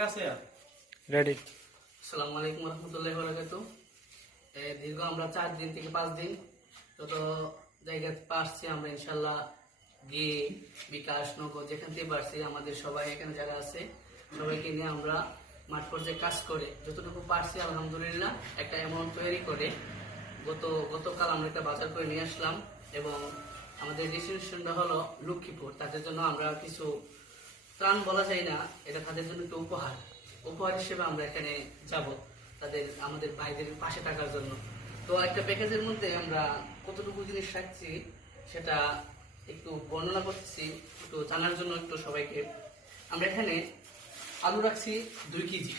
কাছে রেডি। আসসালামু আলাইকুম রহমতুল্লাহি ওয়া বারাকাতুহু। দীর্ঘ আমরা 4 দিন থেকে 5 দিন যত জায়গায় পারছি আমরা ইনশাল্লাহ গিয়ে বিকাশ নগর যেখান থেকে পারছি আমাদের সবাই এখানে যারা আছে সবাইকে নিয়ে আমরা মাঠ পর্যায়ে কাজ করে যতটুকু পারছি আলহামদুলিল্লাহ একটা অ্যামাউন্ট তৈরি করে গতকাল আমরা একটা বাজার করে নিয়ে আসলাম এবং আমাদের ডেস্টিনেশনটা হলো লক্ষ্মীপুর। তাদের জন্য আমরা কিছু ত্রাণ বলা যায় না, এটা তাদের জন্য একটু উপহার হিসেবে আমরা এখানে যাব আমাদের ভাইদের পাশে থাকার জন্য। তো একটা প্যাকেজের মধ্যে আমরা কতটুকু জিনিস রাখছি সেটা একটু বর্ণনা করতেছি একটু জানার জন্য একটু সবাইকে। আমরা এখানে আলু রাখছি 2 কেজি,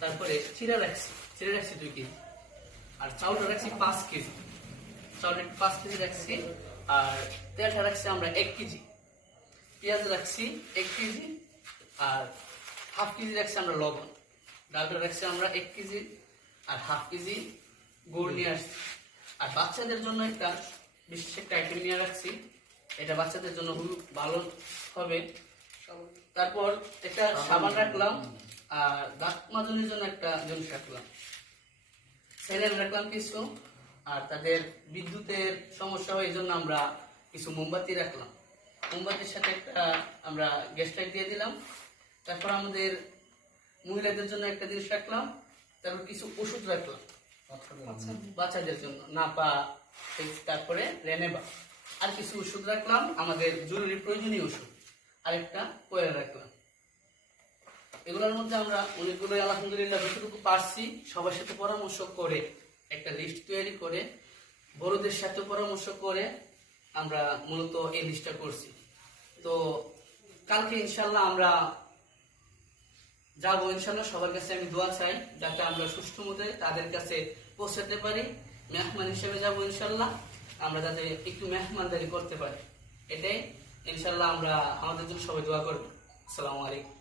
তারপরে চিড়া রাখছি 2 কেজি, আর চাউলটা রাখছি 5 কেজি, চাউলটা 5 কেজি রাখছি, আর তেলটা রাখছি আমরা 1 কেজি, পেঁয়াজ রাখছি 1 কেজি, আর হাফ কেজি রাখছি আমরা লবণ, ডালটা রাখছি আমরা 1 কেজি, আর হাফ কেজি গুড় নিয়ে আসছি। আর বাচ্চাদের জন্য একটা বিশেষ একটা আইটেম নিয়ে রাখছি, এটা বাচ্চাদের জন্য খুব ভালো হবে। তারপর একটা সাবান রাখলাম, আর দাঁত মাজনের জন্য একটা জিনিস রাখলাম, স্যালাইন রাখলাম কিছু, আর তাদের বিদ্যুতের সমস্যা হয় এই জন্য আমরা কিছু মোমবাতি রাখলাম, মোমবাতির সাথে একটা আমরা গ্যাস লাইট দিয়ে দিলাম। তারপর আমাদের মহিলাদের জন্য একটা জিনিস রাখলাম, তারপর কিছু ওষুধ রাখলাম বাচ্চাদের জন্য, নাপা, তারপরে রেনেবা, আর কিছু ওষুধ রাখলাম আমাদের জরুরি প্রয়োজনীয় ওষুধ, আর একটা কোয়েল রাখলাম। এগুলোর মধ্যে আমরা অনেকগুলো আলহামদুলিল্লাহ যতটুকু পারছি সবার সাথে পরামর্শ করে একটা লিস্ট তৈরি করে বড়দের সাথে পরামর্শ করে আমরা মূলত এই লিস্টটা করছি। তো কালকে ইনশাল্লাহ আমরা যাবো, ইনশাল্লাহ সবার কাছে আমি দোয়া চাই যাতে আমরা সুষ্ঠু মতে তাদের কাছে পৌঁছাতে পারি, মেহমান হিসেবে যাবো ইনশাল্লাহ, আমরা যাতে একটু মেহমানদারি করতে পারি, এটাই ইনশাল্লাহ আমরা আমাদের জন্য সবাই দোয়া করবো। আসসালামু আলাইকুম।